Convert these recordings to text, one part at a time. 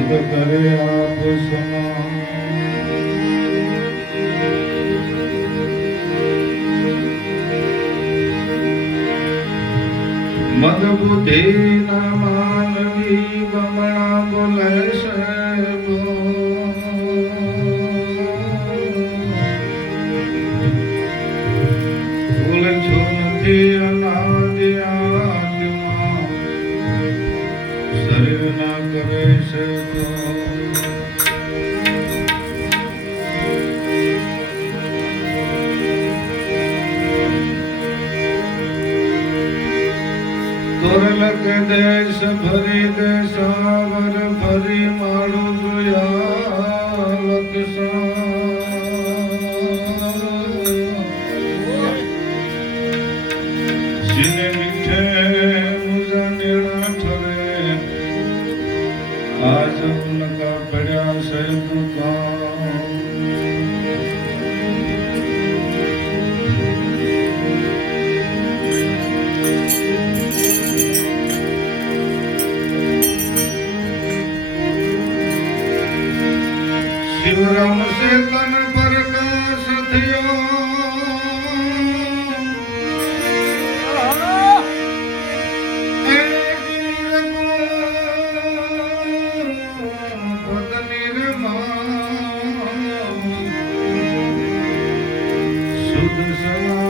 ભક્ત કરે આપ મન બુધે તુરલક દેશ ભરી દેશાવર ભરી માળું આવત સા Krishna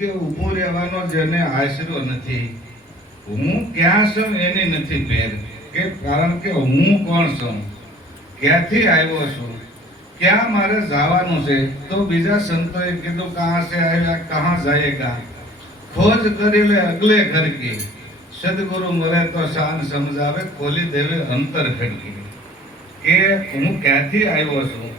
કે ઊભું રહેવાનો જેને આશરો નથી. હું ક્યાં છું એની નથી ફેર. કે કારણ કે હું કોણ છું? ક્યાંથી આવ્યો છું? ક્યાં મારે જવાનું છે? તો બીજા સંતોએ કીધું કહાં છે આવ્યા કહાં જાયેગા ખોજ કરી લે અગલે ઘર કી સદગુરુ મળે તો શાન સમજાવે, ખોલી દેવે અંતર ખડકી કે હું ક્યાંથી આવ્યો છું?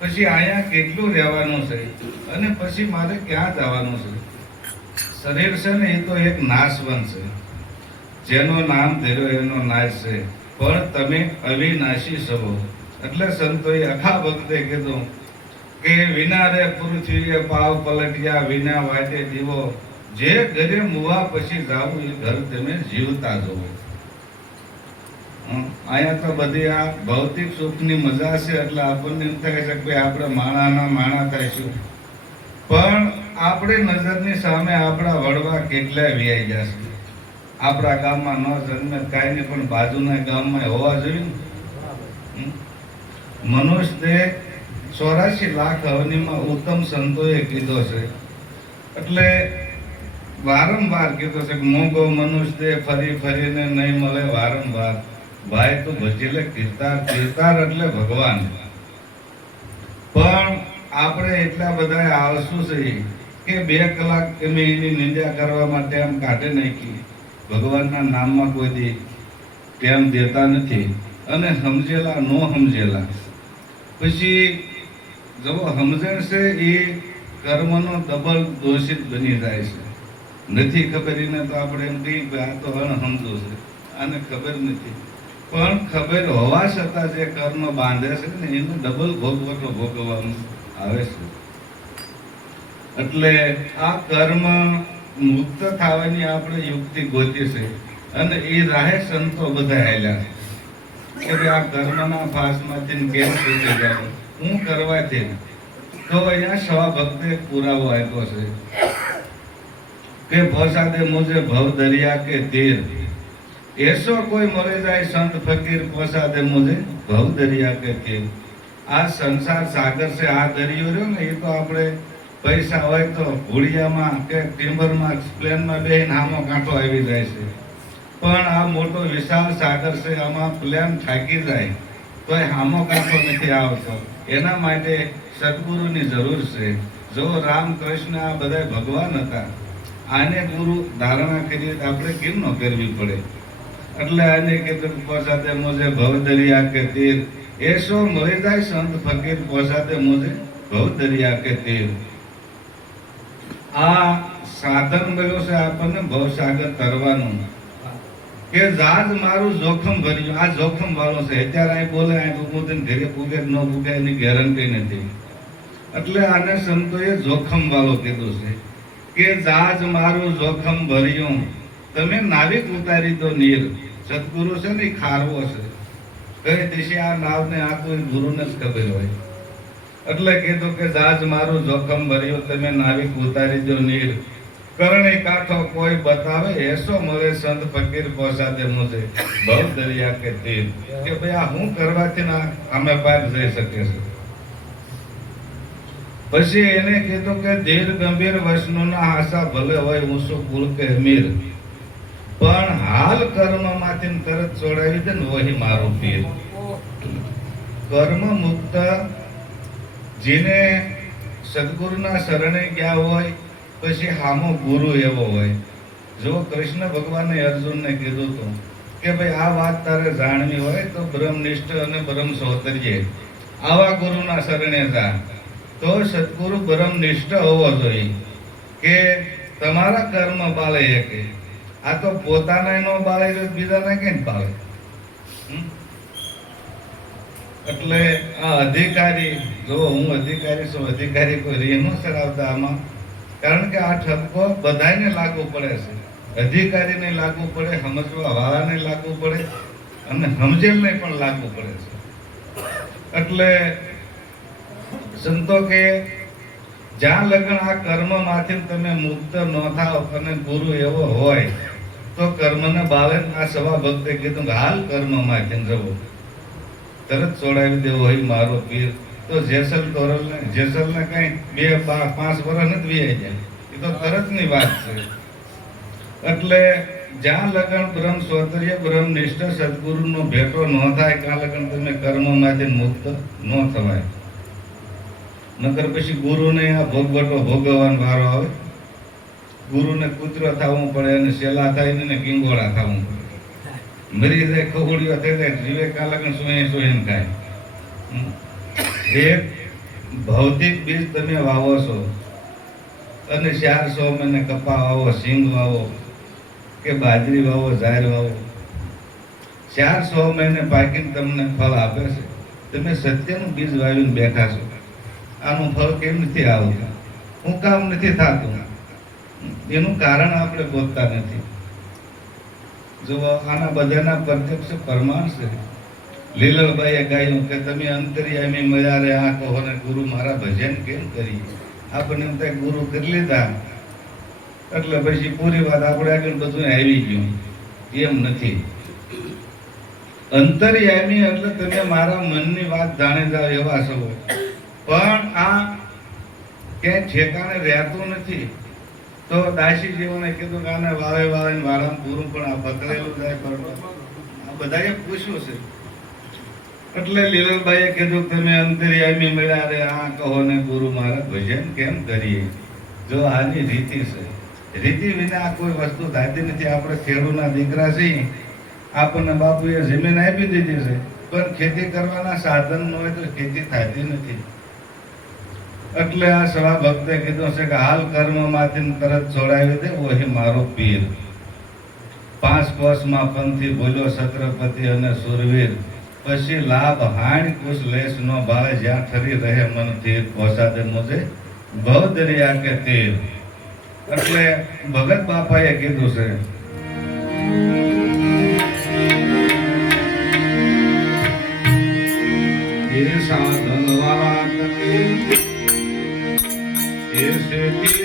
પછી અહીંયા કેટલું રહેવાનું છે? અને પછી મારે ક્યાં જવાનું છે? શરીર છે ને, એ તો એક નાશવંત છે. જેનો નામ ધર્યો, એનો નાશ છે. પણ તમે અવિનાશી છો. એટલે સંતોએ આખા વખતે કીધું કે વિના રે પૃથ્વીએ પાવ પલટ્યા વિના વાટે દીવો. જે ઘરે મુવા પછી જાવું એ ઘર તમે જીવતા જોવો અહીંયા તો બધી આ ભૌતિક સુખની મજા છે, એટલે આપણને એમ થાય છે કે આપણે માણાના માણા થઈશું. પણ આપણી નજરની સામે આપણા વડવા કેટલાય વ્યાઈ જશે. આપણા ગામમાં ન જન્મે કાંઈ પણ બાજુના ગામમાં હોવા જોઈએ ને. મનુષ્ય દેહ ચોરાશી લાખ અવનીમાં ઉત્તમ સંતોએ કીધો છે. એટલે વારંવાર કીધો છે કે મોંઘો મનુષ્ય ફરી ફરીને નહીં મળે, વારંવાર. ભાઈ તું ભજી લે કીર્તાર કીર્તાર એટલે ભગવાન. પણ આપણે એટલા બધા આળસુ છીએ. કે બે કલાક અમે એની નિંદા કરવા માટે આમ કાઢે નાખી ભગવાનના નામમાં કોઈ દે ટેમ દેતા નથી અને સમજેલા નો સમજેલા. પછી જો સમજણ છે એ કર્મનો ડબલ દોષિત બની જાય છે. નથી ખબર એને તો આપણે એમ કહીએ કે આ તો અણસમજો છે. આને ખબર નથી. પણ ખબર હોવા છતાં જે કર્મ બાંધે છે ને, એનો ડબલ ભોગવટો ભોગવવાનું આવે છે. એટલે આ કર્મ મુક્ત થવાની આપણે યુક્તિ ગોતી છે. અને એ રાહે સંતો બધા આવેલા છે. કે આ કર્મના ફાસમાંથી કેમ છૂટી જાવ હું કરવાથી તો અહીંયા સવા ભક્તે પુરાવો આપ્યો છે. કે ભોસાદે મુજે ભવ દરિયા કે તીર. એસો કોઈ મરે જાય સંત ફકીર પોસાદે મુજે ભવ દરિયા કે તીર. આ સંસાર સાગર છે, આ દરિયો રહ્યો ને, એ તો આપણે પૈસા હોય તો ઘોડિયામાં કે ટિમ્બરમાં પ્લેનમાં બે નામો કાંઠો આવી જાય છે. પણ આ મોટો વિશાળ સાગર છે, આમાં પ્લેન થાકી જાય તો એ હામો કાંઠો નથી આવતો. એના માટે સદગુરુની જરૂર છે. જો રામ કૃષ્ણ આ બધા ભગવાન હતા, આને ગુરુ ધારણા કરીએ તો આપણે કેમ ન કરવી પડે? એટલે આને કીધું કે પોસાતે મોજે ભવ દરિયા કે તીર. એ શું મળી જાય સંત ફકીર પોસાતે મોજે? ભવ દરિયા કે તીર. આ સાધન મળ્યો છે આપણને ભવસાગર તરવાનું. કે જાજ મારું જોખમ ભર્યું. આ જોખમ વાળો છે. અત્યારે અહીં બોલે, અહીં થઈને ઘરે પૂગે ન પૂગે એની ગેરંટી નથી. એટલે આને સંતોએ જોખમ વાળો કીધું છે કે જાજ મારું જોખમ ભર્યું. તમે નાવિક ઉતારી દો નીર. સદગુરુ છે ને ખારવો છે. કઈ દિશે આ નાવને આ કોઈ ગુરુને જ ખબર હોય. એટલે કીધું કે જાજ મારું જોખમ ભર્યું તમે નાવિક ઉતારી દો નીર કરણી કાંઠો કોઈ બતાવે, એસો મળે સંત ફકીર પોસાદે મુજે. બહુ દરિયા કે તીર. કે ભાઈ આ હું કરવાથી ના અમે પાર જઈ શકીએ છીએ. પછી એને કીધું કે ધીર ગંભીર વૈષ્ણવના આશા ભલે હોય ઊંચું કુલ કે અમીર પણ હાલ કર્મમાંથી તરત છોડાવી દે ને વહી મારું પીર. કર્મ મુક્ત જેને સદગુરુના શરણે ગયા હોય, પછી હામો ગુરુ એવો હોય. જો કૃષ્ણ ભગવાને અર્જુનને કીધું હતું કે ભાઈ, આ વાત તારે જાણવી હોય તો બ્રહ્મનિષ્ઠ અને બ્રહ્મ સોતરીએ. આવા ગુરુના શરણે જા. તો સદગુરુ બ્રહ્મનિષ્ઠ હોવો જોઈએ કે તમારા કર્મ બાળે કે આ તો પોતાના નો બાળે તો બીજાના કેમ બાળે? એટલે આ અધિકારી જો હું અધિકારી છું, અધિકારી કોઈ રે ન ચડાવતા આમાં. કારણ કે આ ઠપકો બધાને લાગુ પડે છે. અધિકારીને લાગુ પડે, સમજવા વાળાને લાગુ પડે અને સમજેલને પણ લાગુ પડે છે. એટલે સંતો કે જ્યાં લગ્ન આ કર્મમાંથી તમે મુક્ત ન થાવ અને ગુરુ એવો હોય, તો કર્મને બાળે આ સવા ભક્તે કીધું કે હાલ કર્મમાંથી જવું તરત છોડાવી દેવો હોય મારો પીર તો જેસલ તોરલ ને જેસલ ને કઈ બે પાંચ વર્ષ નથી વીઆઈ જાય એ તો તરતની વાત છે. એટલે જ્યાં લગન બ્રહ્મ સ્વતર્ય બ્રહ્મ નિષ્ઠ સદગુરુનો ભેટો ન થાય ત્યાં લગન તમે કર્મમાંથી મુક્ત ન થવાય. નકર પછી ગુરુને આ ભોગવટો ભોગવવાનો વારો આવે. ગુરુને કૂતરો થવું પડે અને સેલા થાય ને કિંગોળા થવું પડે. મરી જાય ખોવડીઓ થઈ જાય જીવે કાલકન સુએ સુએન ખાય. એક ભૌતિક બીજ તમે વાવો છો અને ચાર સો મહિને કપા વાવો, સિંગ વાવો કે બાજરી વાવો ઝાર વાવો. ચાર સો મહિને પાકીને તમને ફળ આપે છે. તમે સત્યનું બીજ વાવીને બેઠા છો. આનું ફળ કેમ નથી આવતું? હું કામ નથી થતું. એનું કારણ આપણે ગોતતા નથી. જો આના બધાના પ્રત્યક્ષ પ્રમાણ છે. લીલણભાઈએ ગાયું કે તમે અંતરિયામી મળ્યા રે, આ કહો ને ગુરુ મારા ભજન કેમ કરી આપણને એમ થાય ગુરુ કરી લીધા. એટલે પછી પૂરી વાત આપણે આગળ બધું આવી ગયું. એમ નથી. અંતર્યામી એટલે તમે મારા મનની વાત જાણી જાઓ એવા છો. પણ આ ક્યાંય ઠેકાણે રહેતું નથી. તો દાસી જીવને કીધું કે આને વાવે વાવે વારામ પૂરું પણ આ પકડેલું જાય પણ આ બધાએ પૂછ્યું છે. એટલે લીલનભાઈએ કીધું, તમે અંતરિયામી મળ્યા રે, આ કહો ને ગુરુ મારા ભજન કેમ કરીએ? જો આની રીતિ છે. રીતિ વિના આ કોઈ વસ્તુ થતી નથી. આપણે ખેડૂના દીકરા છીએ. આપણને બાપુએ જમીન આપી દીધી છે. પણ ખેતી કરવાના સાધન ન હોય તો ખેતી થતી નથી. એટલે આ સવા ભક્તે કીધું છે કે, હાલ કર્મમાંથી તરત છોડાવી દે, ઓહી મારો પીર. પાંચ વર્ષમાં પંથી બોલ્યો છત્રપતિ અને સુરવીર. પછી લાભ હાણ કુશ લેશ નો ભાવે જ્યાં ઠરી રહે મન તીર પહોંચાડે મુજે ભવ દરિયા કે તીર. એટલે ભગત બાપાએ કીધું છે સાધન વાળા એ